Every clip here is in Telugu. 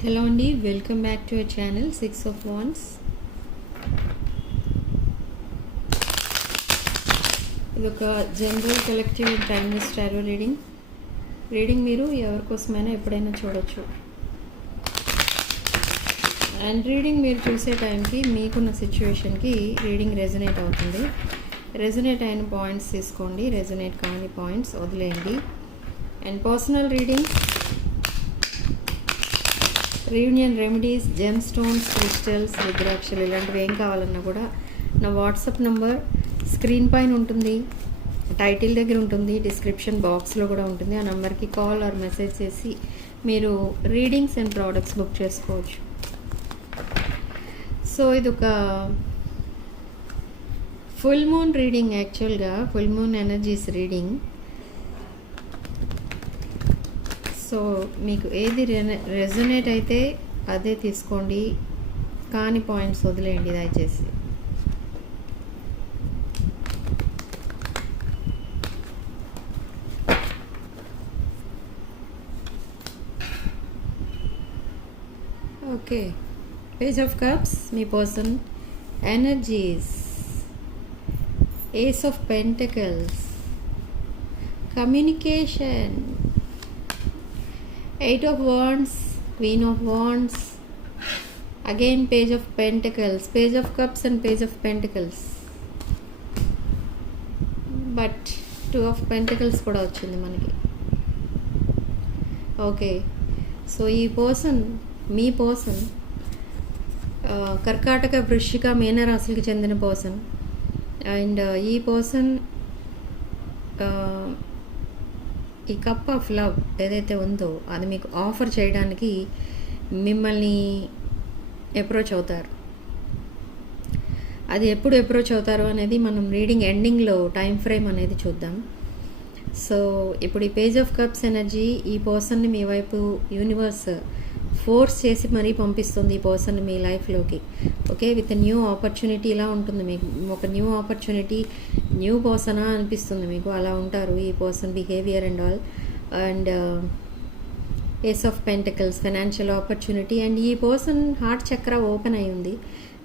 హలో అండి, welcome back to our channel 6 of Wands. ఇది ఒక general collective and timeless tarot reading మీరు ఎవరికోసమైనా ఎప్పుడైనా చూడొచ్చు. అండ్ రీడింగ్ మీరు చూసే టైంకి మీకున్న సిచ్యువేషన్కి రీడింగ్ రెజొనేట్ అవుతుంది. రెజొనేట్ అయిన పాయింట్స్ తీసుకోండి, రెజొనేట్ కాని పాయింట్స్ వదిలేయండి. And personal reading, reunion remedies, gem stones, crystals, రుద్రాక్షలు ఇలాంటివి ఏం కావాలన్నా కూడా నా వాట్సాప్ నంబర్ స్క్రీన్ పైన ఉంటుంది, టైటిల్ దగ్గర ఉంటుంది, డిస్క్రిప్షన్ బాక్స్లో కూడా ఉంటుంది. ఆ నెంబర్కి కాల్ ఆర్ మెసేజ్ చేసి మీరు రీడింగ్స్ అండ్ ప్రోడక్ట్స్ బుక్ చేసుకోవచ్చు. సో ఇది ఒక ఫుల్ మూన్ రీడింగ్, యాక్చువల్గా full moon energies reading. So మీకు ఏది రెజొనేట్ అయితే అదే తీసుకోండి, కాని పాయింట్స్ వదిలేయండి దయచేసి. ఓకే, పేజ్ ఆఫ్ కప్స్ మీ person energies, ace of pentacles, communication, Eight of Wands, Queen of Wands, again Page of Pentacles, Page of Cups and Page of Pentacles, but Two of Pentacles కూడా వచ్చింది మనకి. ఓకే, సో ఈ పర్సన్, మీ పర్సన్ కర్కాటక, వృశ్చిక, మీన రాశులకి చెందిన పర్సన్. అండ్ ఈ పర్సన్ ఈ కప్ ఆఫ్ లవ్ ఏదైతే ఉందో అది మీకు ఆఫర్ చేయడానికి మిమ్మల్ని అప్రోచ్ అవుతారు. అది ఎప్పుడు అప్రోచ్ అవుతారు అనేది మనం రీడింగ్ ఎండింగ్లో టైం ఫ్రేమ్ అనేది చూద్దాం. సో ఇప్పుడు ఈ పేజ్ ఆఫ్ కప్స్ ఎనర్జీ ఈ పర్సన్ని మీ వైపు యూనివర్స్ ఫోర్స్ చేసి మరీ పంపిస్తుంది ఈ పర్సన్ మీ లైఫ్లోకి. ఓకే, విత్ న్యూ ఆపర్చునిటీ ఇలా ఉంటుంది మీకు. ఒక న్యూ ఆపర్చునిటీ, న్యూ పర్సనా అనిపిస్తుంది మీకు. అలా ఉంటారు ఈ person behaviour and all. And ace of pentacles, financial opportunity. And ఈ పర్సన్ హార్ట్ చక్ర ఓపెన్ అయి ఉంది.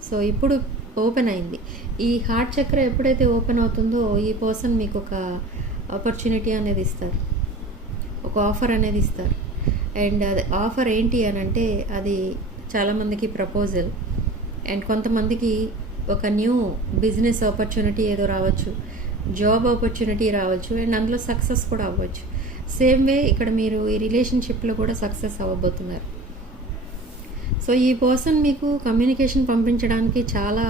సో ఇప్పుడు ఓపెన్ అయింది. ఈ హార్ట్ చక్ర ఎప్పుడైతే ఓపెన్ అవుతుందో ఈ పర్సన్ మీకు ఒక ఆపర్చునిటీ అనేది ఇస్తారు, ఒక ఆఫర్ అనేది ఇస్తారు. అండ్ అది ఆఫర్ ఏంటి అని అంటే అది చాలామందికి ప్రపోజల్, అండ్ కొంతమందికి ఒక న్యూ బిజినెస్ ఆపర్చునిటీ ఏదో రావచ్చు, జాబ్ ఆపర్చునిటీ రావచ్చు, అండ్ అందులో సక్సెస్ కూడా అవ్వచ్చు. సేమ్ వే ఇక్కడ మీరు ఈ రిలేషన్షిప్లో కూడా సక్సెస్ అవ్వబోతున్నారు. సో ఈ పర్సన్ మీకు కమ్యూనికేషన్ పంపించడానికి చాలా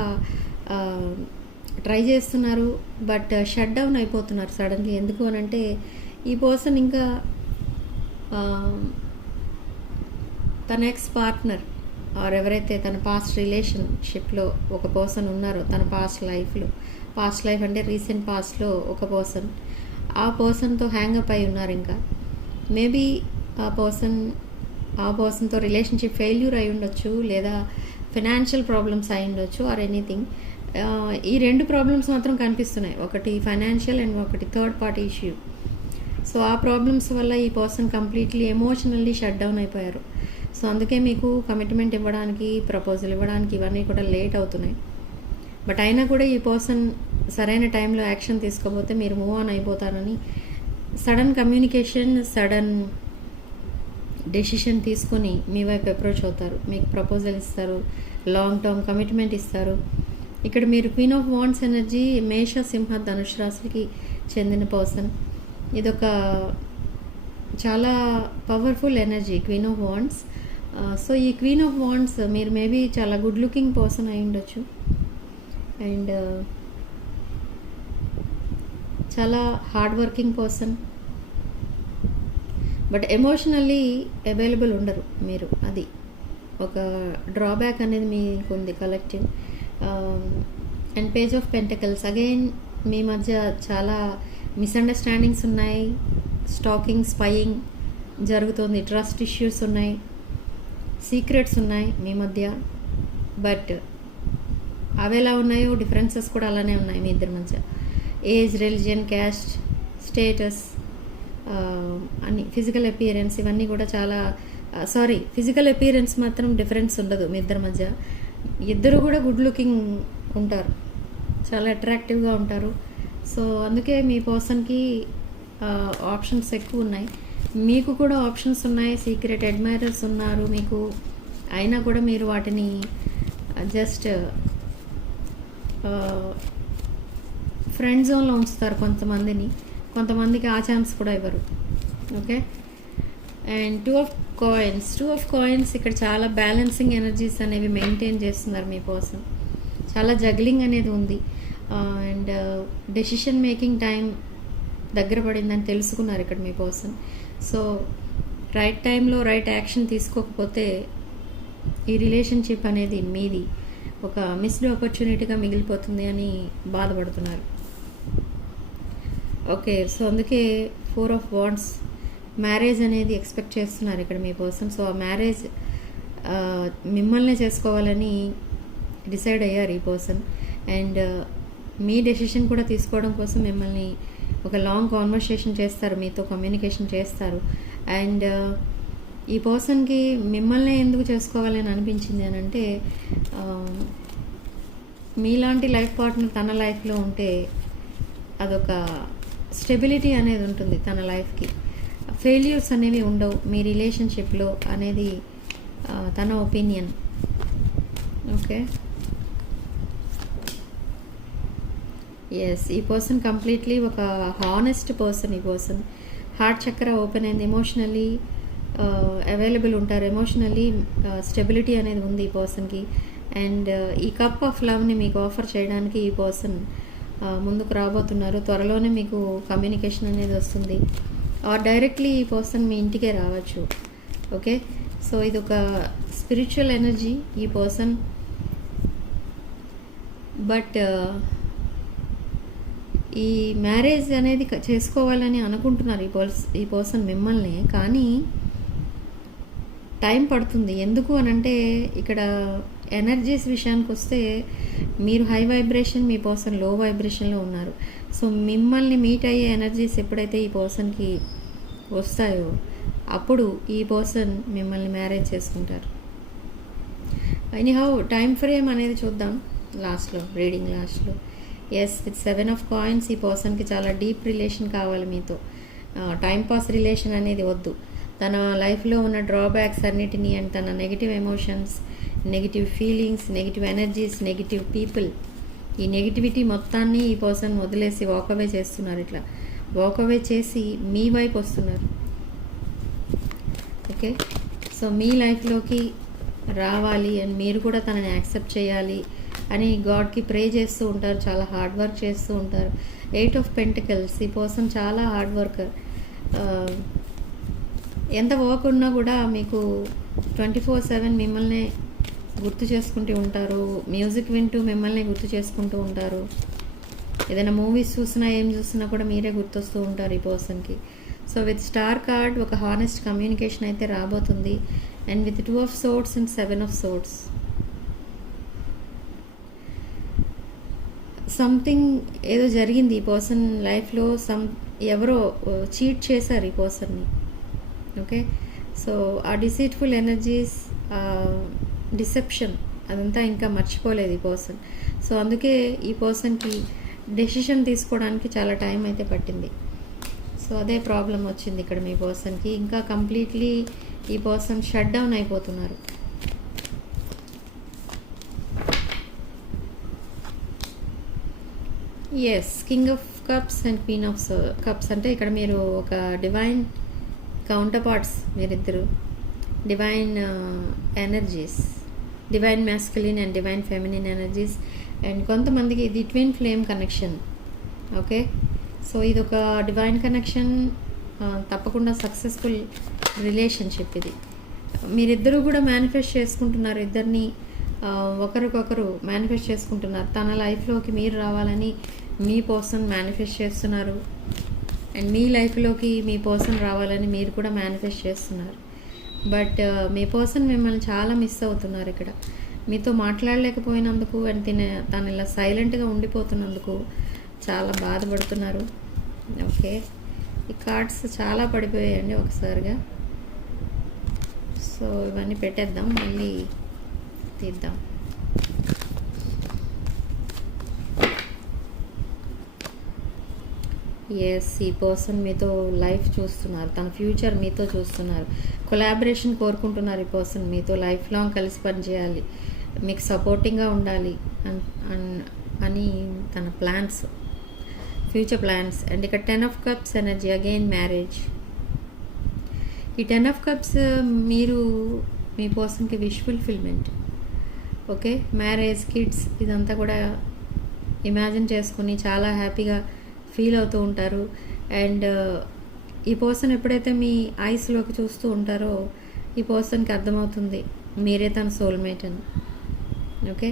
ట్రై చేస్తున్నారు, బట్ షట్ డౌన్ అయిపోతున్నారు సడన్లీ. ఎందుకు అని అంటే ఈ పర్సన్ ఇంకా తన ఎక్స్ పార్ట్నర్ ఆర్ ఎవరైతే తన పాస్ట్ రిలేషన్షిప్లో ఒక పర్సన్ ఉన్నారో, తన పాస్ట్ లైఫ్ అంటే రీసెంట్ పాస్ట్లో ఒక పర్సన్, ఆ పర్సన్తో హ్యాంగప్ అయి ఉన్నారు. ఇంకా మేబీ ఆ పర్సన్తో రిలేషన్షిప్ ఫెయిల్యూర్ అయి ఉండొచ్చు, లేదా ఫైనాన్షియల్ ప్రాబ్లమ్స్ అయి ఉండొచ్చు, ఆర్ ఎనీథింగ్. ఈ రెండు ప్రాబ్లమ్స్ మాత్రం కనిపిస్తున్నాయి, ఒకటి ఫైనాన్షియల్ అండ్ ఒకటి థర్డ్ పార్టీ ఇష్యూ. సో ఆ ప్రాబ్లమ్స్ వల్ల ఈ person completely emotionally shut down అయిపోయారు. సో అందుకే మీకు కమిట్మెంట్ ఇవ్వడానికి, ప్రపోజల్ ఇవ్వడానికి ఇవన్నీ కూడా లేట్ అవుతున్నాయి. బట్ అయినా కూడా ఈ పర్సన్ సరైన టైంలో యాక్షన్ తీసుకోకపోతే మీరు మూవ్ ఆన్ అయిపోతారని సడన్ కమ్యూనికేషన్, సడన్ డెసిషన్ తీసుకొని మీ వైపు అప్రోచ్ అవుతారు. మీకు ప్రపోజల్ ఇస్తారు, లాంగ్ టర్మ్ కమిట్మెంట్ ఇస్తారు. ఇక్కడ మీరు క్వీన్ ఆఫ్ వాండ్స్ ఎనర్జీ, మేష, సింహ, ధనుష్ రాశులకి చెందిన పర్సన్. ఇదొక చాలా powerful energy queen of wands. So ఈ క్వీన్ ఆఫ్ వాండ్స్ మీరు మేబీ చాలా గుడ్ లుకింగ్ పర్సన్ అయి ఉండొచ్చు, అండ్ చాలా hard working person, but emotionally available ఉండరు మీరు. అది ఒక డ్రాబ్యాక్ అనేది మీకు ఉంది collective. And page of pentacles, again మీ మధ్య చాలా మిస్అండర్స్టాండింగ్స్ ఉన్నాయి, స్టాకింగ్, స్పైయింగ్ జరుగుతుంది, ట్రస్ట్ ఇష్యూస్ ఉన్నాయి, సీక్రెట్స్ ఉన్నాయి మీ మధ్య. బట్ అవి ఎలా ఉన్నాయో డిఫరెన్సెస్ కూడా అలానే ఉన్నాయి మీ ఇద్దరి మధ్య. ఏజ్, రిలిజియన్, క్యాస్ట్, స్టేటస్, అన్ని ఫిజికల్ అపియరెన్స్ ఇవన్నీ కూడా చాలా సారీ, ఫిజికల్ అపీరెన్స్ మాత్రం డిఫరెన్స్ ఉండదు మీ ఇద్దరి మధ్య. ఇద్దరు కూడా గుడ్ లుకింగ్ ఉంటారు, చాలా అట్రాక్టివ్గా ఉంటారు. సో అందుకే మీ పర్సన్కి ఆప్షన్స్ ఎక్కువ ఉన్నాయి, మీకు కూడా ఆప్షన్స్ ఉన్నాయి. సీక్రెట్ అడ్మైరర్స్ ఉన్నారు మీకు, అయినా కూడా మీరు వాటిని జస్ట్ ఫ్రెండ్ జోన్లో ఉంచుతారు కొంతమందిని, కొంతమందికి ఆ ఛాన్స్ కూడా ఇవ్వరు. Okay. And two of coins ఇక్కడ చాలా బ్యాలెన్సింగ్ ఎనర్జీస్ అనేవి మెయింటైన్ చేస్తున్నారు మీ పర్సన్. చాలా జగ్లింగ్ అనేది ఉంది. అండ్ డెసిషన్ మేకింగ్ టైం దగ్గర పడిందని తెలుసుకున్నారు ఇక్కడ మీ పర్సన్. సో రైట్ టైంలో రైట్ యాక్షన్ తీసుకోకపోతే ఈ రిలేషన్షిప్ అనేది మీది ఒక మిస్డ్ ఆపర్చునిటీగా మిగిలిపోతుంది అని బాధపడుతున్నారు. ఓకే. సో అందుకే 4 ఆఫ్ వాండ్స్, మ్యారేజ్ అనేది ఎక్స్పెక్ట్ చేస్తున్నారు ఇక్కడ మీ పర్సన్. సో ఆ మ్యారేజ్ మిమ్మల్ని చేసుకోవాలని డిసైడ్ అయ్యారు ఈ పర్సన్. అండ్ మీ డెసిషన్ కూడా తీసుకోవడం కోసం మిమ్మల్ని ఒక లాంగ్ కాన్వర్సేషన్ చేస్తారు, మీతో కమ్యూనికేషన్ చేస్తారు. అండ్ ఈ పర్సన్కి మిమ్మల్ని ఎందుకు చేసుకోవాలని అనిపించింది అని అంటే, మీలాంటి లైఫ్ పార్ట్నర్ తన లైఫ్లో ఉంటే అదొక స్టెబిలిటీ అనేది ఉంటుంది తన లైఫ్కి. ఫెయిల్యూర్స్ అనేవి ఉండవు మీ రిలేషన్షిప్లో అనేది తన ఒపీనియన్. ఓకే. ఎస్, ఈ పర్సన్ కంప్లీట్లీ ఒక హానెస్ట్ పర్సన్. ఈ పర్సన్ హార్ట్ చక్ర ఓపెన్ అయింది, ఎమోషనల్లీ అవైలబుల్ ఉంటారు, ఎమోషనల్లీ స్టెబిలిటీ అనేది ఉంది ఈ పర్సన్కి. అండ్ ఈ కప్ ఆఫ్ లవ్ని మీకు ఆఫర్ చేయడానికి ఈ పర్సన్ ముందుకు రాబోతున్నారు. త్వరలోనే మీకు కమ్యూనికేషన్ అనేది వస్తుంది, ఆర్ డైరెక్ట్లీ ఈ పర్సన్ మీ ఇంటికే రావచ్చు. ఓకే. సో ఇది ఒక స్పిరిచువల్ ఎనర్జీ ఈ పర్సన్. బట్ ఈ మ్యారేజ్ అనేది చేసుకోవాలని అనుకుంటున్నారు ఈ పర్సన్ మిమ్మల్ని, కానీ టైం పడుతుంది. ఎందుకు అనంటే ఇక్కడ ఎనర్జీస్ విషయానికి వస్తే మీరు హై వైబ్రేషన్, మీ పర్సన్ లో వైబ్రేషన్లో ఉన్నారు. సో మిమ్మల్ని మీట్ అయ్యే ఎనర్జీస్ ఎప్పుడైతే ఈ పర్సన్కి వస్తాయో అప్పుడు ఈ పర్సన్ మిమ్మల్ని మ్యారేజ్ చేసుకుంటారు. ఎనీహౌ టైం ఫ్రేమ్ అనేది చూద్దాం లాస్ట్లో, రీడింగ్ లాస్ట్లో. ఎస్, విత్ 7 ఆఫ్ కాయిన్స్ ఈ పర్సన్కి చాలా డీప్ రిలేషన్ కావాలి మీతో. టైంపాస్ రిలేషన్ అనేది వద్దు. తన లైఫ్లో ఉన్న డ్రాబ్యాక్స్ అన్నిటినీ అండ్ తన negative emotions, negative feelings, negative energies, negative people, ఈ నెగిటివిటీ మొత్తాన్ని ఈ పర్సన్ వదిలేసి వాకవే చేస్తున్నారు. ఇట్లా వాకవే చేసి మీ వైపు వస్తున్నారు. ఓకే. సో మీ లైఫ్లోకి రావాలి అండ్ మీరు కూడా తనని యాక్సెప్ట్ చేయాలి అని గాడ్కి ప్రే చేస్తూ ఉంటారు, చాలా హార్డ్ వర్క్ చేస్తూ ఉంటారు. 8 ఆఫ్ పెంటికల్స్, ఈ పర్సన్ చాలా హార్డ్ వర్కర్. ఎంత వర్క్ ఉన్నా కూడా మీకు 24/7 మిమ్మల్ని గుర్తు చేసుకుంటూ ఉంటారు, మ్యూజిక్ వింటూ మిమ్మల్ని గుర్తు చేసుకుంటూ ఉంటారు. ఏదైనా మూవీస్ చూసినా ఏం చూసినా కూడా మీరే గుర్తొస్తూ ఉంటారు ఈ పర్సన్కి. సో విత్ స్టార్ కార్డ్ ఒక హానెస్ట్ కమ్యూనికేషన్ అయితే రాబోతుంది. And with 2 of swords and 7 of swords, something ఏదో జరిగింది ఈ పర్సన్ లైఫ్లో. ఎవరో చీట్ చేశారు ఈ పర్సన్ని. ఓకే. సో ఆ డిసీట్ఫుల్ ఎనర్జీస్, డిసెప్షన్ అదంతా ఇంకా మర్చిపోలేదు ఈ పర్సన్. సో అందుకే ఈ పర్సన్కి డెసిషన్ తీసుకోవడానికి చాలా టైం అయితే పట్టింది. సో అదే ప్రాబ్లం వచ్చింది ఇక్కడ మీ పర్సన్కి. ఇంకా కంప్లీట్లీ ఈ పర్సన్ షట్ డౌన్ అయిపోతున్నారు. Yes, king of cups and queen of cups అంటే ఇక్కడ మీరు ఒక డివైన్ కౌంటర్ పార్ట్స్, మీరిద్దరు divine energies, divine masculine and divine feminine energies. And కొంతమందికి ఇది twin flame connection. Okay. So ఇది ఒక డివైన్ కనెక్షన్, తప్పకుండా సక్సెస్ఫుల్ రిలేషన్షిప్ ఇది. మీరిద్దరూ కూడా మేనిఫెస్ట్ చేసుకుంటున్నారు, ఇద్దరిని ఒకరికొకరు మేనిఫెస్ట్ చేసుకుంటున్నారు. తన లైఫ్లోకి మీరు రావాలని మీ పర్సన్ మేనిఫెస్ట్ చేస్తున్నారు, అండ్ మీ లైఫ్లోకి మీ పర్సన్ రావాలని మీరు కూడా మేనిఫెస్ట్ చేస్తున్నారు. బట్ మీ పర్సన్ మిమ్మల్ని చాలా మిస్ అవుతున్నారు ఇక్కడ. మీతో మాట్లాడలేకపోయినందుకు అండ్ తను ఇలా సైలెంట్గా ఉండిపోతున్నందుకు చాలా బాధపడుతున్నారు. ఓకే. ఈ కార్డ్స్ చాలా పడిపోయాయండి ఒకసారిగా. సో ఇవన్నీ పెట్టేద్దాం, మళ్ళీ తీద్దాం. ఎస్, ఈ పర్సన్ మీతో లైఫ్ చూస్తున్నారు, తన ఫ్యూచర్ మీతో చూస్తున్నారు, కొలాబరేషన్ కోరుకుంటున్నారు. ఈ పర్సన్ మీతో లైఫ్ లాంగ్ కలిసి పనిచేయాలి, మీకు సపోర్టింగ్గా ఉండాలి అని తన ప్లాన్స్, ఫ్యూచర్ ప్లాన్స్. అండ్ ఇక్కడ 10 of Cups energy, again marriage. ఈ 10 of Cups మీరు మీ పర్సన్కి wish fulfilment, okay, marriage, kids, ఇదంతా కూడా ఇమాజిన్ చేసుకుని చాలా హ్యాపీగా ఫీల్ అవుతూ ఉంటారు. అండ్ ఈ పర్సన్ ఎప్పుడైతే మీ ఐస్లోకి చూస్తూ ఉంటారో ఈ పర్సన్కి అర్థమవుతుంది మీరే తన సోల్మేట్ అని, ఓకే.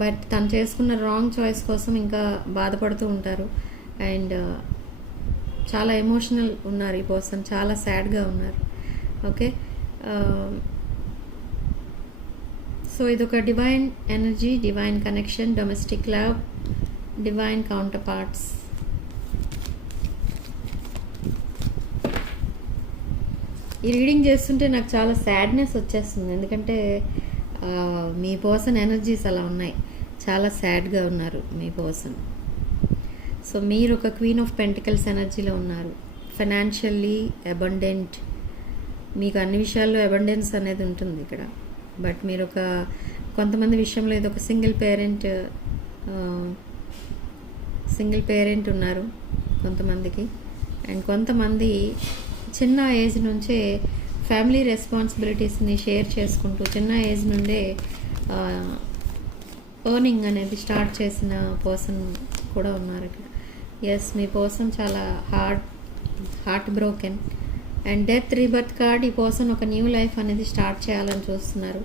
బట్ తను చేసుకున్న రాంగ్ చాయిస్ కోసం ఇంకా బాధపడుతూ ఉంటారు. అండ్ చాలా ఎమోషనల్ ఉన్నారు ఈ పర్సన్, చాలా సాడ్గా ఉన్నారు, ఓకే. సో ఇదొక divine energy, divine connection, domestic love, divine counter parts. ఈ రీడింగ్ చేస్తుంటే నాకు చాలా సాడ్నెస్ వచ్చేస్తుంది, ఎందుకంటే మీ పర్సన్ ఎనర్జీస్ అలా ఉన్నాయి, చాలా సాడ్గా ఉన్నారు మీ పర్సన్. సో మీరు ఒక క్వీన్ ఆఫ్ పెంటికల్స్ ఎనర్జీలో ఉన్నారు, ఫైనాన్షియల్లీ అబండెంట్, మీకు అన్ని విషయాల్లో అబండెన్స్ అనేది ఉంటుంది ఇక్కడ. బట్ మీరు ఒక కొంతమంది విషయంలో ఇది ఒక సింగిల్ పేరెంట్ ఉన్నారు కొంతమందికి. అండ్ కొంతమంది చిన్న ఏజ్ నుంచే ఫ్యామిలీ రెస్పాన్సిబిలిటీస్ని షేర్ చేసుకుంటూ చిన్న ఏజ్ నుండే ఎర్నింగ్ అనేది స్టార్ట్ చేసిన పర్సన్ కూడా ఉన్నారు ఇక్కడ. ఎస్, మీ పర్సన్ చాలా heart broken. And death, rebirth card, ఈ పర్సన్ ఒక న్యూ లైఫ్ అనేది స్టార్ట్ చేయాలని చూస్తున్నారు.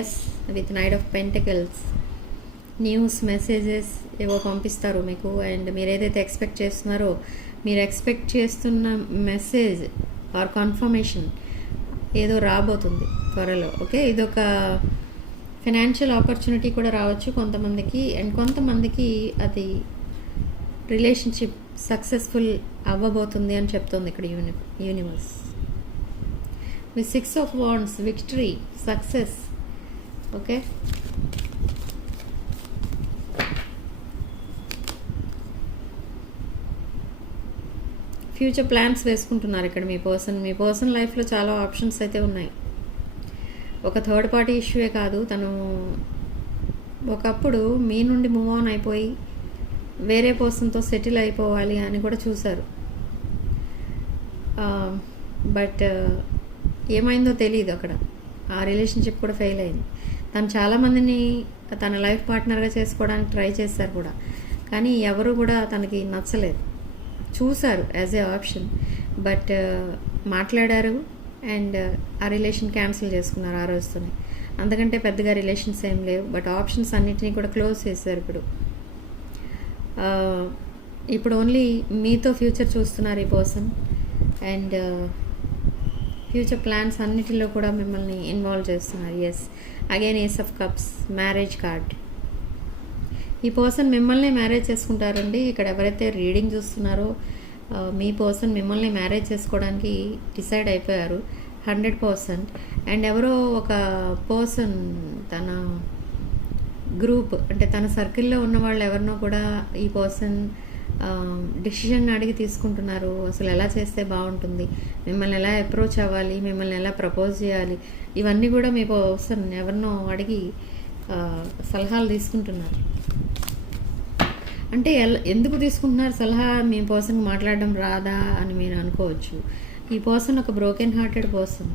Yes, with knight of pentacles, news, messages ఏవో పంపిస్తారు మీకు. అండ్ మీరు ఏదైతే ఎక్స్పెక్ట్ చేస్తున్నారో, మీరు ఎక్స్పెక్ట్ చేస్తున్న మెసేజ్ ఆర్ కన్ఫర్మేషన్ ఏదో రాబోతుంది త్వరలో, ఓకే. ఇదొక ఫైనాన్షియల్ ఆపర్చునిటీ కూడా రావచ్చు కొంతమందికి. అండ్ కొంతమందికి అది రిలేషన్షిప్ సక్సెస్ఫుల్ అవ్వబోతుంది అని చెప్తుంది ఇక్కడ universe. With 6 of Wands, victory, success, okay. Future plans వేసుకుంటున్నారు ఇక్కడ మీ పర్సన్ లైఫ్లో చాలా ఆప్షన్స్ అయితే ఉన్నాయి. ఒక థర్డ్ పార్టీ ఇష్యూయే కాదు, తను ఒకప్పుడు మీ నుండి మూవ్ ఆన్ అయిపోయి వేరే పర్సన్తో సెటిల్ అయిపోవాలి అని కూడా చూశారు. బట్ ఏమైందో తెలియదు అక్కడ, ఆ రిలేషన్షిప్ కూడా ఫెయిల్ అయింది. తను చాలామందిని తన లైఫ్ పార్ట్నర్గా చేసుకోవడానికి ట్రై చేశారు కూడా, కానీ ఎవరు కూడా తనకి నచ్చలేదు. చూశారు యాజ్ ఏ ఆప్షన్, బట్ మాట్లాడారు అండ్ ఆ రిలేషన్ క్యాన్సిల్ చేసుకున్నారు ఆ రోజుతోనే. అందుకంటే పెద్దగా రిలేషన్స్ ఏం లేవు, బట్ ఆప్షన్స్ అన్నిటినీ కూడా క్లోజ్ చేశారు. ఇప్పుడు ఓన్లీ మీతో ఫ్యూచర్ చూస్తున్నారు ఈ పర్సన్. అండ్ ఫ్యూచర్ ప్లాన్స్ అన్నిటిలో కూడా మిమ్మల్ని ఇన్వాల్వ్ చేస్తున్నారు. Yes, again ace of cups, marriage card. ఈ పర్సన్ మిమ్మల్ని మ్యారేజ్ చేసుకుంటారండి. ఇక్కడ ఎవరైతే రీడింగ్ చూస్తున్నారో మీ పర్సన్ మిమ్మల్ని మ్యారేజ్ చేసుకోవడానికి డిసైడ్ అయిపోయారు 100%. అండ్ ఎవరో ఒక పర్సన్ తన గ్రూప్, అంటే తన సర్కిల్లో ఉన్న వాళ్ళు ఎవరినో కూడా ఈ పర్సన్ డిసిషన్ అడిగి తీసుకుంటున్నారు. అసలు ఎలా చేస్తే బాగుంటుంది, మిమ్మల్ని ఎలా అప్రోచ్ అవ్వాలి, మిమ్మల్ని ఎలా ప్రపోజ్ చేయాలి, ఇవన్నీ కూడా మీ పర్సన్ ఎవరినో అడిగి సలహాలు తీసుకుంటున్నారు. అంటే ఎందుకు తీసుకుంటున్నారు సలహా? మీ పర్సన్కి మాట్లాడడం రాదా అని మీరు అనుకోవచ్చు. ఈ పర్సన్ ఒక బ్రోకెన్ హార్టెడ్ పర్సన్.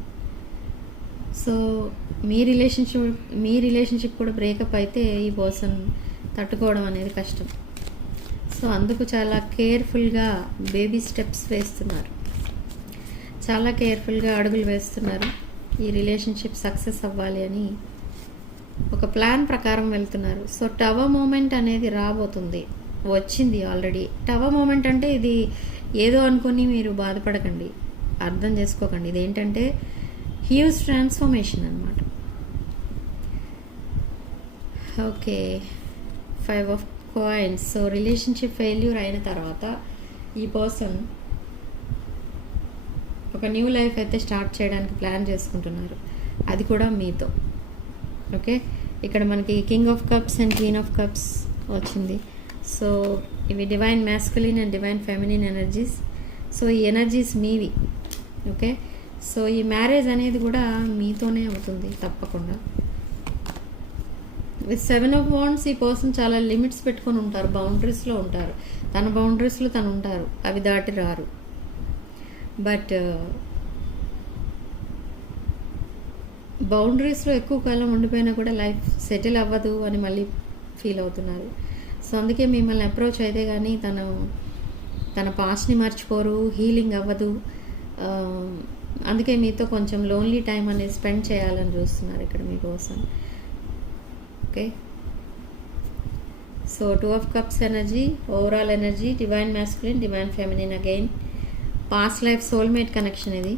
సో మీ రిలేషన్షిప్ కూడా బ్రేకప్ అయితే ఈ పర్సన్ తట్టుకోవడం అనేది కష్టం. సో అందుకు చాలా కేర్ఫుల్గా బేబీ స్టెప్స్ వేస్తున్నారు, చాలా కేర్ఫుల్గా అడుగులు వేస్తున్నారు. ఈ రిలేషన్షిప్ సక్సెస్ అవ్వాలి అని ఒక ప్లాన్ ప్రకారం వెళ్తున్నారు. సో టవర్ మూమెంట్ అనేది రాబోతుంది, వచ్చింది ఆల్రెడీ. టవర్ మూమెంట్ అంటే ఇది ఏదో అనుకుని మీరు బాధపడకండి, అర్థం చేసుకోకండి. ఇదేంటంటే హ్యూజ్ ట్రాన్స్ఫర్మేషన్ అన్నమాట. Okay, 5 of Coins. So relationship failure అయిన తర్వాత ఈ పర్సన్ ఒక న్యూ లైఫ్ అయితే స్టార్ట్ చేయడానికి ప్లాన్ చేసుకుంటున్నారు. అది కూడా మీతో. ఓకే, ఇక్కడ మనకి king of cups and queen of cups వచ్చింది. సో ఇవి divine masculine and divine feminine energies. So ఈ ఎనర్జీస్ మీవి. ఓకే, సో ఈ మ్యారేజ్ అనేది కూడా మీతోనే అవుతుంది తప్పకుండా. విత్ 7 ఆఫ్ వాండ్స్ ఈ పర్సన్ చాలా లిమిట్స్ పెట్టుకొని ఉంటారు, బౌండరీస్లో ఉంటారు, తన బౌండరీస్లో తను ఉంటారు, అవి దాటి రారు. బట్ బౌండరీస్లో ఎక్కువ కాలం ఉండిపోయినా కూడా లైఫ్ సెటిల్ అవ్వదు అని మళ్ళీ ఫీల్ అవుతున్నారు. సో అందుకే మిమ్మల్ని అప్రోచ్ అయితే కానీ తన పాస్ట్ని మర్చిపోరు, హీలింగ్ అవ్వదు. అందుకే మీతో కొంచెం లోన్లీ టైం అనేది స్పెండ్ చేయాలని చూస్తున్నారు ఇక్కడ మీకోసం. Okay, so 2 of cups energy, overall energy, divine masculine, divine feminine, again past life soulmate connection ఇది.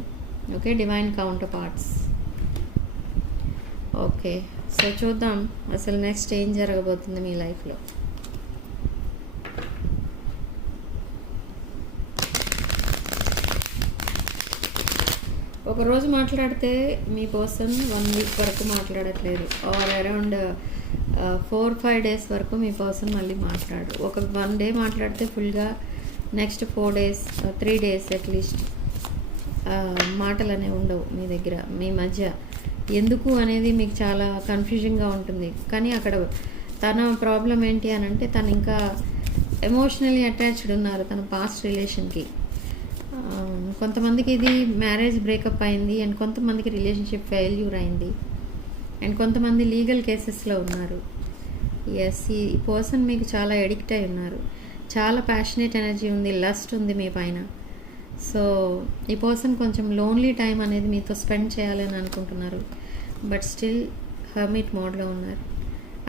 Okay, divine counterparts. Okay, so చూద్దాం అసలు నెక్స్ట్ ఏం జరగబోతుంది మీ లైఫ్లో. ఒకరోజు మాట్లాడితే మీ పర్సన్ 1 వీక్ వరకు మాట్లాడట్లేదు, ఆర్ అరౌండ్ 4-5 డేస్ వరకు మీ పర్సన్ మళ్ళీ మాట్లాడు. ఒక 1 డే మాట్లాడితే ఫుల్గా నెక్స్ట్ 4 డేస్ 3 డేస్ అట్లీస్ట్ మాటలు అనేవి ఉండవు మీ దగ్గర, మీ మధ్య. ఎందుకు అనేది మీకు చాలా కన్ఫ్యూజింగ్గా ఉంటుంది. కానీ అక్కడ తన ప్రాబ్లం ఏంటి అని అంటే తను ఇంకా ఎమోషనలీ అటాచ్డ్ ఉన్నారు తన పాస్ట్ రిలేషన్కి. కొంతమందికి ఇది మ్యారేజ్ బ్రేకప్ అయింది, అండ్ కొంతమందికి రిలేషన్షిప్ ఫెయిల్యూర్ అయింది, అండ్ కొంతమంది లీగల్ కేసెస్లో ఉన్నారు. ఎస్, ఈ పర్సన్ మీకు చాలా ఎడిక్ట్ అయి ఉన్నారు, చాలా ప్యాషనేట్ ఎనర్జీ ఉంది, లస్ట్ ఉంది మీ పైన. సో ఈ పర్సన్ కొంచెం లోన్లీ టైం అనేది మీతో స్పెండ్ చేయాలని అనుకుంటున్నారు, బట్ స్టిల్ హర్మిట్ మోడ్లో ఉన్నారు,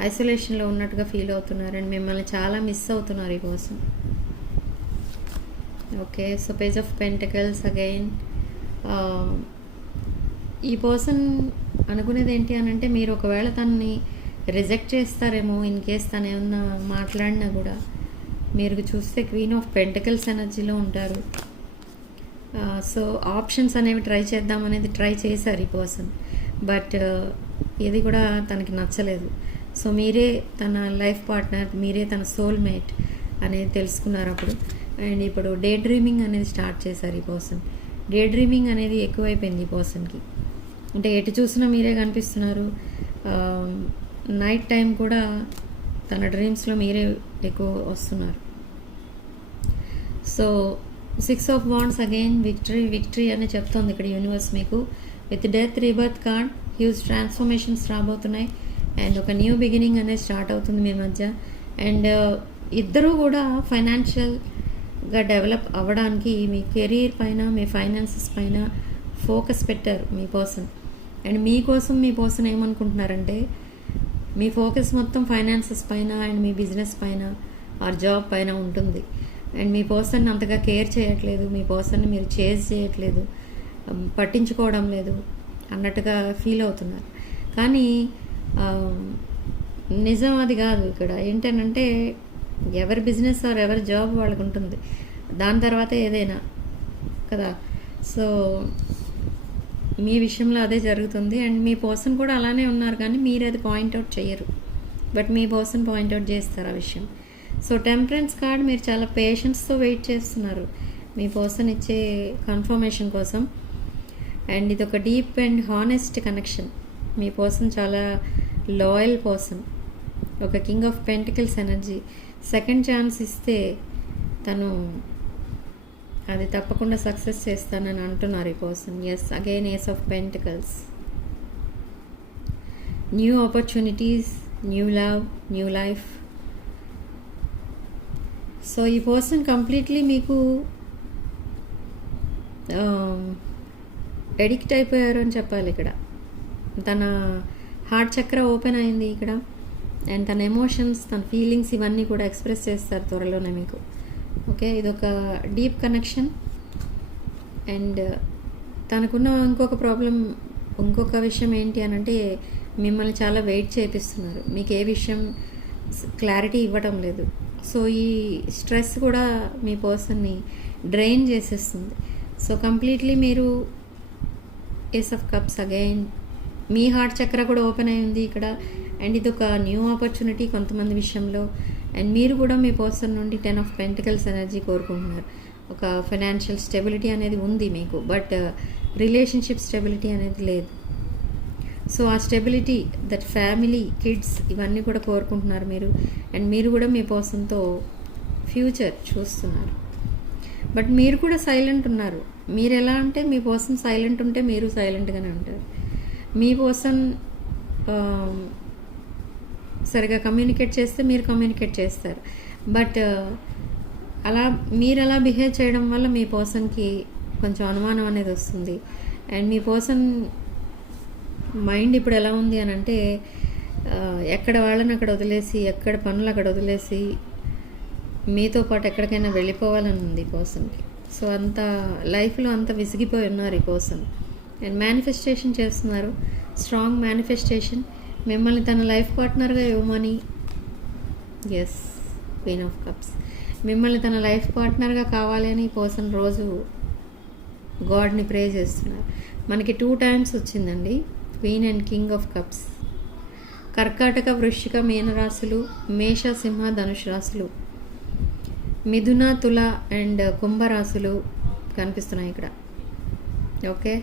ఐసోలేషన్లో ఉన్నట్టుగా ఫీల్ అవుతున్నారు, అండ్ మిమ్మల్ని చాలా మిస్ అవుతున్నారు ఈ person. Okay, so page of pentacles again. ఈ పర్సన్ అనుకునేది ఏంటి అని అంటే మీరు ఒకవేళ తనని రిజెక్ట్ చేస్తారేమో ఇన్ కేస్ తను ఏమన్నా మాట్లాడినా కూడా. మీరు చూస్తే క్వీన్ ఆఫ్ పెంటికల్స్ ఎనర్జీలో ఉంటారు. సో ఆప్షన్స్ అనేవి ట్రై చేద్దాం అనేది ట్రై చేశారు ఈ పర్సన్, బట్ ఇది కూడా తనకి నచ్చలేదు. సో మీరే తన లైఫ్ పార్ట్నర్, మీరే తన సోల్మేట్ అనేది తెలుసుకున్నారు అప్పుడు. అండ్ ఇప్పుడు డే డ్రీమింగ్ అనేది స్టార్ట్ చేశారు ఈ పర్సన్. డే డ్రీమింగ్ అనేది ఎక్కువైపోయింది ఈ పర్సన్కి. అంటే ఎటు చూసినా మీరే కనిపిస్తున్నారు. నైట్ టైం కూడా తన డ్రీమ్స్లో మీరే ఎక్కువ వస్తున్నారు. So 6 of wands again victory అని చెప్తోంది ఇక్కడ యూనివర్స్ మీకు. With death rebirth card, huge transformations రాబోతున్నాయి, అండ్ ఒక న్యూ బిగినింగ్ అనేది స్టార్ట్ అవుతుంది మీ మధ్య. అండ్ ఇద్దరూ కూడా ఫైనాన్షియల్గా డెవలప్ అవ్వడానికి మీ కెరీర్ పైన, మీ ఫైనాన్సెస్ పైన ఫోకస్ పెట్టారు మీ పర్సన్. అండ్ మీకోసం మీ పర్సన్ ఏమనుకుంటున్నారంటే మీ ఫోకస్ మొత్తం ఫైనాన్సెస్ పైన అండ్ మీ బిజినెస్ పైన ఆర్ జాబ్ పైన ఉంటుంది. అండ్ మీ పర్సన్ అంతగా కేర్ చేయట్లేదు, మీ పర్సన్ని మీరు చేజ్ చేయట్లేదు, పట్టించుకోవడం లేదు అన్నట్టుగా ఫీల్ అవుతున్నారు. కానీ నిజం అది కాదు. ఇక్కడ ఏంటంటే ఎవరి బిజినెస్ ఆర్ ఎవరి జాబ్ వాళ్ళకు ఉంటుంది, దాని తర్వాత ఏదైనా కదా. సో మీ విషయంలో అదే జరుగుతుంది. అండ్ మీ పర్సన్ కూడా అలానే ఉన్నారు, కానీ మీరు అది పాయింట్అవుట్ చేయరు, బట్ మీ పర్సన్ పాయింట్అవుట్ చేస్తారు ఆ విషయం. సో టెంపరెన్స్ కార్డ్, మీరు చాలా పేషెన్స్తో వెయిట్ చేస్తున్నారు మీ పర్సన్ ఇచ్చే కన్ఫర్మేషన్ కోసం. అండ్ ఇది ఒక డీప్ అండ్ హానెస్ట్ కనెక్షన్. మీ పర్సన్ చాలా లాయల్ పర్సన్. ఒక king of pentacles energy. Second chance ఇస్తే తను అది తప్పకుండా సక్సెస్ చేస్తానని అంటున్నారు ఈ person. Yes, again ace of pentacles. New opportunities, new love, new life. So ఈ పర్సన్ కంప్లీట్లీ మీకు ఎడిక్ట్ అయిపోయారు అని చెప్పాలి. ఇక్కడ తన హార్ట్ చక్ర ఓపెన్ అయింది ఇక్కడ. అండ్ తన ఎమోషన్స్, తన ఫీలింగ్స్ ఇవన్నీ కూడా ఎక్స్ప్రెస్ చేస్తారు త్వరలోనే మీకు. ఓకే, ఇదొక డీప్ కనెక్షన్. అండ్ తనకున్న ఇంకొక విషయం ఏంటి అని అంటే మిమ్మల్ని చాలా వెయిట్ చేపిస్తున్నారు, మీకు ఏ విషయం క్లారిటీ ఇవ్వటం లేదు. సో ఈ స్ట్రెస్ కూడా మీ పర్సన్ని డ్రైన్ చేసేస్తుంది. సో కంప్లీట్లీ మీరు ఏస్ ఆఫ్ కప్స్ అగైన్ మీ హార్ట్ చక్ర కూడా ఓపెన్ అయింది ఇక్కడ. అండ్ ఇది ఒక న్యూ ఆపర్చునిటీ కొంతమంది విషయంలో. అండ్ మీరు కూడా మీ పర్సన్ నుండి 10 ఆఫ్ పెంటికల్స్ ఎనర్జీ కోరుకుంటున్నారు. ఒక ఫైనాన్షియల్ స్టెబిలిటీ అనేది ఉంది మీకు, బట్ రిలేషన్షిప్ స్టెబిలిటీ అనేది లేదు. సో ఆ స్టెబిలిటీ, దట్ ఫ్యామిలీ, కిడ్స్, ఇవన్నీ కూడా కోరుకుంటున్నారు మీరు. అండ్ మీరు కూడా మీ పర్సన్తో ఫ్యూచర్ చూస్తున్నారు. బట్ మీరు కూడా సైలెంట్ ఉన్నారు. మీరు ఎలా అంటే మీ పర్సన్ సైలెంట్ ఉంటే మీరు సైలెంట్గానే ఉంటారు. మీ పర్సన్ సరిగా కమ్యూనికేట్ చేస్తే మీరు కమ్యూనికేట్ చేస్తారు. బట్ మీరు అలా బిహేవ్ చేయడం వల్ల మీ పర్సన్కి కొంచెం అనుమానం అనేది వస్తుంది. అండ్ మీ పర్సన్ మైండ్ ఇప్పుడు ఎలా ఉంది అని అంటే, ఎక్కడ వాళ్ళని అక్కడ వదిలేసి, ఎక్కడ పనులు అక్కడ వదిలేసి మీతో పాటు ఎక్కడికైనా వెళ్ళిపోవాలని ఉంది ఈ పర్సన్కి. సో అంత లైఫ్లో అంత విసిగిపోయి ఉన్నారు ఈ పర్సన్. అండ్ మేనిఫెస్టేషన్ చేస్తున్నారు, స్ట్రాంగ్ మేనిఫెస్టేషన్, మిమ్మల్ని తన లైఫ్ పార్ట్నర్గా ఇవ్వమని. ఎస్, క్వీన్ ఆఫ్ కప్స్, మిమ్మల్ని తన లైఫ్ పార్ట్నర్గా కావాలి అని ఈ పర్సన్ రోజు గాడ్ని ప్రే చేస్తున్నారు. మనకి 2 times వచ్చిందండి, queen and king of cups. కర్కాటక, వృశ్చిక, మీన రాశులు, మేష, సింహ, ధనుష్ రాశులు, మిథున, తుల అండ్ కుంభరాశులు కనిపిస్తున్నాయి ఇక్కడ. ఓకే,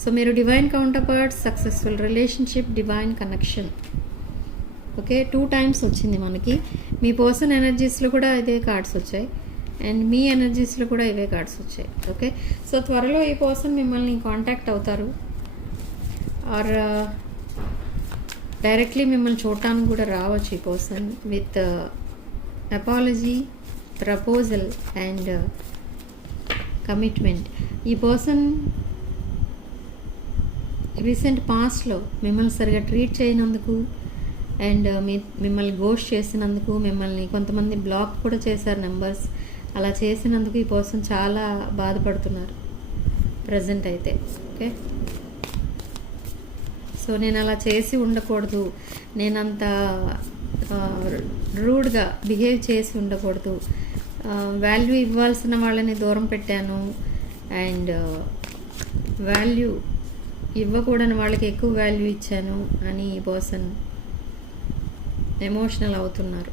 సో మీరు divine counter parts, successful relationship, divine connection. Okay, 2 times వచ్చింది మనకి. మీ పర్సన్ ఎనర్జీస్లో కూడా ఇదే కార్డ్స్ వచ్చాయి, అండ్ మీ ఎనర్జీస్లో కూడా ఇవే కార్డ్స్ వచ్చాయి. ఓకే, సో త్వరలో ఈ పర్సన్ మిమ్మల్ని కాంటాక్ట్ అవుతారు, ఆర్ డైరెక్ట్లీ మిమ్మల్ని చూడటానికి కూడా రావచ్చు ఈ person with apology, proposal and commitment. ఈ పర్సన్ రీసెంట్ పాస్ట్లో మిమ్మల్ని సరిగా ట్రీట్ చేయనందుకు అండ్ మిమ్మల్ని గోస్ట్ చేసినందుకు, మిమ్మల్ని కొంతమంది బ్లాక్ కూడా చేశారు నెంబర్స్, అలా చేసినందుకు ఈ పర్సన్ చాలా బాధపడుతున్నారు ప్రజెంట్ అయితే. ఓకే, సో నేను అలా చేసి ఉండకూడదు, నేనంత రూడ్గా బిహేవ్ చేసి ఉండకూడదు, వాల్యూ ఇవ్వాల్సిన వాళ్ళని దూరం పెట్టాను, అండ్ వాల్యూ ఇవ్వకూడని వాళ్ళకి ఎక్కువ వాల్యూ ఇచ్చాను అని ఈ పర్సన్ ఎమోషనల్ అవుతున్నారు.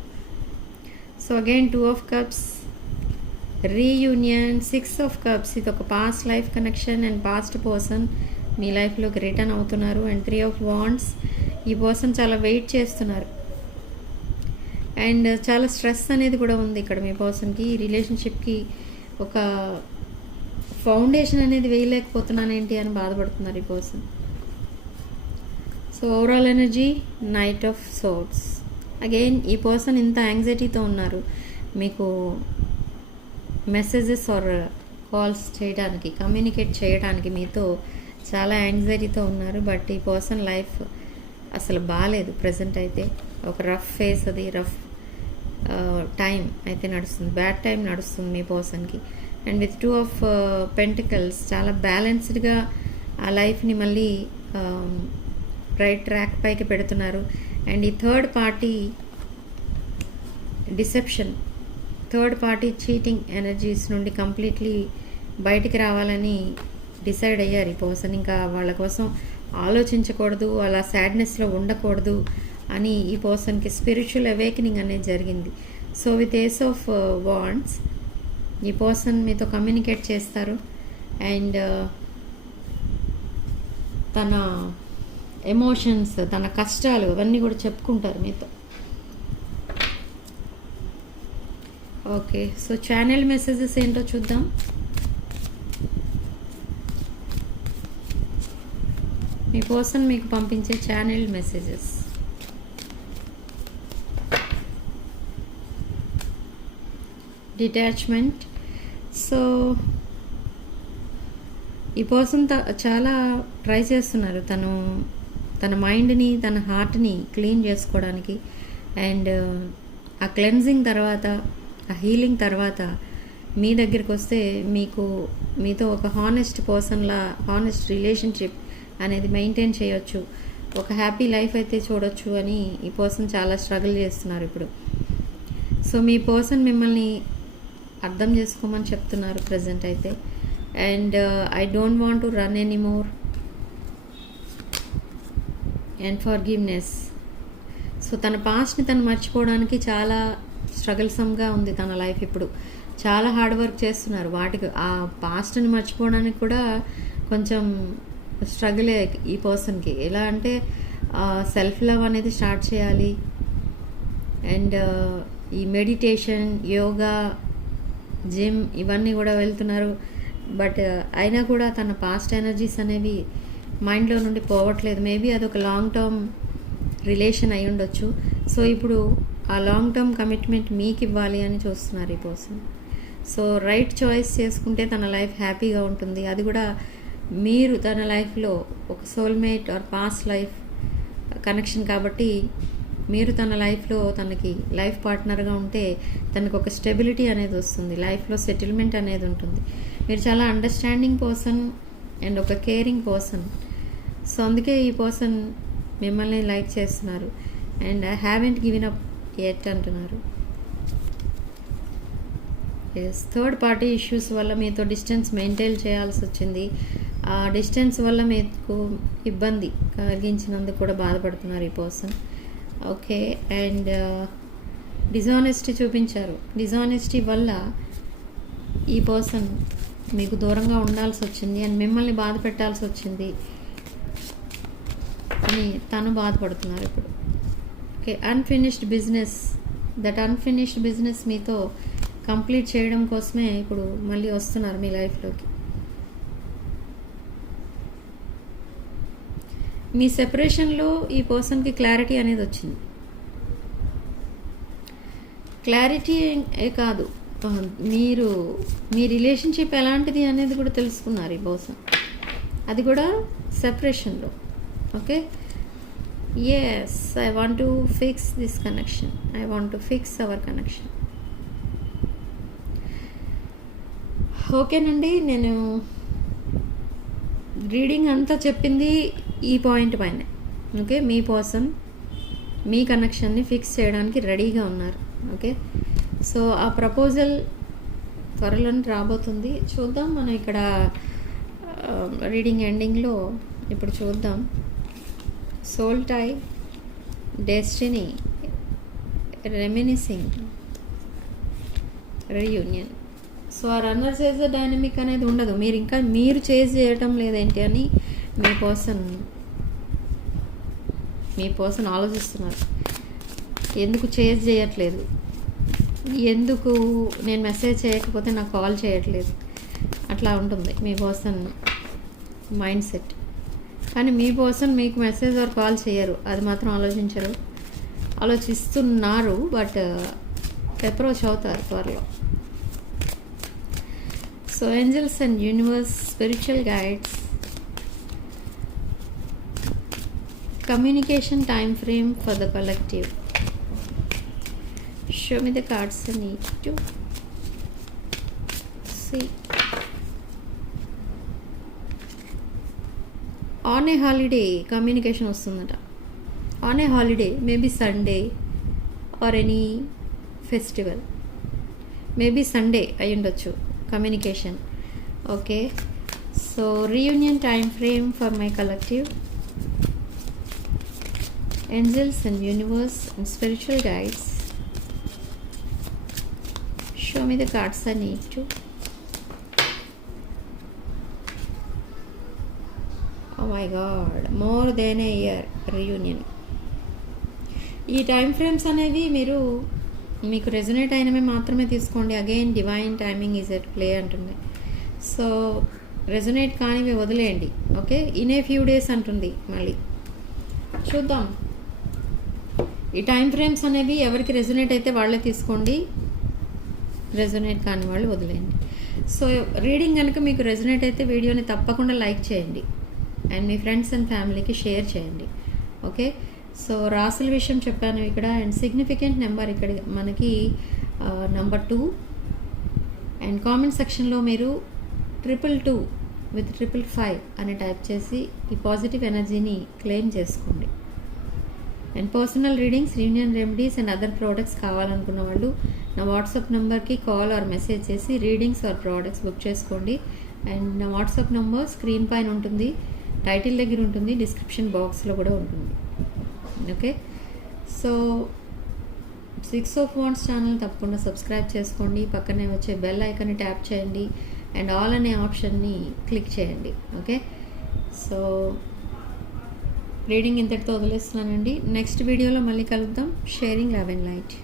So again 2 of cups, reunion, 6 of cups, ఇది ఒక past life connection and past person మీ లైఫ్లోకి రిటర్న్ అవుతున్నారు. అండ్ 3 of wands, ఈ పర్సన్ చాలా వెయిట్ చేస్తున్నారు అండ్ చాలా స్ట్రెస్ అనేది కూడా ఉంది ఇక్కడ మీ పర్సన్కి. ఈ రిలేషన్షిప్కి ఒక ఫౌండేషన్ అనేది వేయలేకపోతున్నాను ఏంటి అని బాధపడుతున్నారు ఈ person. So overall energy, knight of swords. Again ఈ పర్సన్ ఇంత యాంగ్జైటీతో ఉన్నారు, మీకు మెసేజెస్ ఆర్ కాల్స్ చేయడానికి, కమ్యూనికేట్ చేయడానికి మీతో చాలా యాంగ్జైటీతో ఉన్నారు. బట్ ఈ పర్సన్ లైఫ్ అసలు బాగాలేదు ప్రజెంట్ అయితే. ఒక రఫ్ ఫేస్, అది రఫ్ టైం అయితే నడుస్తుంది, బ్యాడ్ టైం నడుస్తుంది మీ పర్సన్కి. అండ్ విత్ 2 of Pentacles, చాలా బ్యాలెన్స్డ్గా ఆ లైఫ్ని మళ్ళీ రైట్ ట్రాక్ పైకి పెడుతున్నారు. అండ్ ఈ third party deception, third party cheating energies నుండి కంప్లీట్లీ బయటికి రావాలని డిసైడ్ అయ్యారు ఈ పర్సన్. ఇంకా వాళ్ళ కోసం ఆలోచించకూడదు, అలా సాడ్నెస్లో ఉండకూడదు అని ఈ పర్సన్కి స్పిరిచువల్ అవేకనింగ్ అనేది జరిగింది. So with ace of wands ఈ పర్సన్ మీతో కమ్యూనికేట్ చేస్తారు అండ్ తన ఎమోషన్స్, తన కష్టాలు అవన్నీ కూడా చెప్పుకుంటారు మీతో. ఓకే, సో ఛానల్ మెసేజెస్ ఏంటో చూద్దాం. మీ పర్సన్ మీకు పంపించే ఛానల్ మెసేజెస్. డిటాచ్మెంట్. సో ఈ పర్సన్ చాలా ట్రై చేస్తున్నారు తన మైండ్ని, తన హార్ట్ని క్లీన్ చేసుకోవడానికి. అండ్ ఆ క్లెన్జింగ్ తర్వాత, ఆ హీలింగ్ తర్వాత మీ దగ్గరికి వస్తే మీతో ఒక హానెస్ట్ పర్సన్లా, హానెస్ట్ రిలేషన్షిప్ అనేది మెయింటైన్ చేయొచ్చు, ఒక హ్యాపీ లైఫ్ అయితే చూడొచ్చు అని ఈ పర్సన్ చాలా స్ట్రగుల్ చేస్తున్నారు ఇప్పుడు. సో మీ పర్సన్ మిమ్మల్ని అర్థం చేసుకోమని చెప్తున్నారు ప్రజెంట్ అయితే. And I don't want to run anymore. And forgiveness. So తన పాస్ట్ని తను మర్చిపోవడానికి చాలా స్ట్రగుల్సమ్గా ఉంది తన లైఫ్. ఇప్పుడు చాలా హార్డ్ వర్క్ చేస్తున్నారు వాటికి. ఆ పాస్ట్ని మర్చిపోవడానికి కూడా కొంచెం స్ట్రగులే ఈ పర్సన్కి. ఎలా అంటే సెల్ఫ్ లవ్ అనేది స్టార్ట్ చేయాలి. అండ్ ఈ మెడిటేషన్, యోగా, జిమ్ ఇవన్నీ కూడా వెళ్తున్నారు. బట్ అయినా కూడా తన పాస్ట్ ఎనర్జీస్ అనేవి మైండ్లో నుండి పోవట్లేదు. మేబీ అదొక లాంగ్ టర్మ్ రిలేషన్ అయి ఉండొచ్చు. సో ఇప్పుడు ఆ లాంగ్ టర్మ్ కమిట్మెంట్ మీకు ఇవ్వాలి అని చూస్తున్నారు ఈ పర్సన్. సో రైట్ చాయిస్ చేసుకుంటే తన లైఫ్ హ్యాపీగా ఉంటుంది. అది కూడా మీరు తన లైఫ్లో ఒక soulmate or past life connection కాబట్టి మీరు తన లైఫ్లో తనకి లైఫ్ పార్ట్నర్గా ఉంటే తనకు ఒక స్టెబిలిటీ అనేది వస్తుంది, లైఫ్లో సెటిల్మెంట్ అనేది ఉంటుంది. మీరు చాలా అండర్స్టాండింగ్ పర్సన్ అండ్ ఒక కేరింగ్ పర్సన్. సో అందుకే ఈ పర్సన్ మిమ్మల్ని లైక్ చేస్తున్నారు. And I haven't given up at అంటున్నారు. ఎస్, థర్డ్ పార్టీ ఇష్యూస్ వల్ల మీతో డిస్టెన్స్ మెయింటైన్ చేయాల్సి వచ్చింది. ఆ డిస్టెన్స్ వల్ల మీకు ఇబ్బంది కలిగించినందుకు కూడా బాధపడుతున్నారు ఈ పర్సన్. ఓకే, అండ్ డిజానెస్టీ చూపించారు. డిజానెస్టీ వల్ల ఈ పర్సన్ మీకు దూరంగా ఉండాల్సి వచ్చింది అండ్ మిమ్మల్ని బాధ పెట్టాల్సి వచ్చింది అని తను బాధపడుతున్నారు ఇప్పుడు. Okay, unfinished business. That unfinished business మీతో కంప్లీట్ చేయడం కోసమే ఇప్పుడు మళ్ళీ వస్తున్నారు మీ లైఫ్లోకి. మీ సెపరేషన్లో ఈ పర్సన్కి క్లారిటీ అనేది వచ్చింది. క్లారిటీ కాదు, మీరు మీ రిలేషన్షిప్ ఎలాంటిది అనేది కూడా తెలుసుకున్నారు ఈ పర్సన్. అది కూడా సెపరేషన్లో. Okay, yes, I want to fix this connection. I want to fix our connection. ఓకేనండి, నేను రీడింగ్ అంతా చెప్పింది ఈ పాయింట్ పైన. ఓకే, మీ పర్సన్ మీ కనెక్షన్ని ఫిక్స్ చేయడానికి రెడీగా ఉన్నారు. ఓకే, సో ఆ ప్రపోజల్ త్వరలోనే రాబోతుంది. చూద్దాం. మనం ఇక్కడ రీడింగ్ ఎండింగ్లో ఇప్పుడు చూద్దాం. Soul tie, destiny, reminiscing, reunion. So ఆ రన్నర్ చేసే డైనమిక్ అనేది ఉండదు. మీరు చేజ్ చేయటం లేదేంటి అని మీ పర్సన్ ఆలోచిస్తున్నారు. ఎందుకు చేజ్ చేయట్లేదు, ఎందుకు నేను మెసేజ్ చేయకపోతే నాకు కాల్ చేయట్లేదు, అట్లా ఉంటుంది మీ పర్సన్ మైండ్ సెట్. కానీ మీ పర్సన్ మీకు మెసేజ్ ఆర్ కాల్ చేయరు, అది మాత్రం ఆలోచిస్తున్నారు. బట్ అప్రోచ్ అవుతారు త్వరలో. So angels and universe, spiritual guides, communication time frame for the collective. Show me the cards I need to see. On a holiday communication వస్తుందట. On a holiday, maybe Sunday or any festival, maybe Sunday అయి ఉండొచ్చు communication. Okay, so reunion time frame for my collective. Angels and universe and spiritual guides, show me the cards I need to. Oh my god, more than a year reunion. ఈ టైం ఫ్రేమ్స్ అనేవి మీకు రెజొనేట్ అయినవి మాత్రమే తీసుకోండి. Again divine timing is at play అంటుంది. సో రెజొనేట్ కానివి వదిలేయండి. Okay, in a few days అంటుంది. మళ్ళీ చూద్దాం. ఈ టైం ఫ్రేమ్స్ అనేవి ఎవరికి రెజొనేట్ అయితే వాళ్ళే తీసుకోండి, రెజొనేట్ కాని వాళ్ళు వదిలేయండి. సో రీడింగ్ కనుక మీకు రెజొనేట్ అయితే వీడియోని తప్పకుండా లైక్ చేయండి అండ్ మీ ఫ్రెండ్స్ అండ్ ఫ్యామిలీకి షేర్ చేయండి. ఓకే, సో రాసుల విషయం చెప్పాను ఇక్కడ. అండ్ సిగ్నిఫికెంట్ నెంబర్ ఇక్కడ మనకి నెంబర్ 2. అండ్ కామెంట్ సెక్షన్లో మీరు 222 with 555 అని టైప్ చేసి ఈ పాజిటివ్ ఎనర్జీని క్లెయిమ్ చేసుకోండి. And personal readings, reunion remedies and other products కావాలనుకున్న వాళ్ళు నా వాట్సాప్ నెంబర్కి కాల్ ఆర్ మెసేజ్ చేసి రీడింగ్స్ ఆర్ ప్రోడక్ట్స్ బుక్ చేసుకోండి. అండ్ నా వాట్సాప్ నెంబర్ స్క్రీన్ పైన ఉంటుంది. టైటిల్ దగ్గర ఉంటుంది, డిస్క్రిప్షన్ బాక్స్లో కూడా ఉంటుంది. Okay, so 6 of Wands channel తప్పకుండా సబ్స్క్రైబ్ చేసుకోండి. పక్కనే వచ్చే బెల్ ఐకాన్ని ట్యాప్ చేయండి అండ్ ఆల్ అనే ఆప్షన్ని క్లిక్ చేయండి. ఓకే, సో రీడింగ్ ఇంతటితో వదిలేస్తున్నానండి. నెక్స్ట్ వీడియోలో మళ్ళీ కలుద్దాం. Sharing love and light.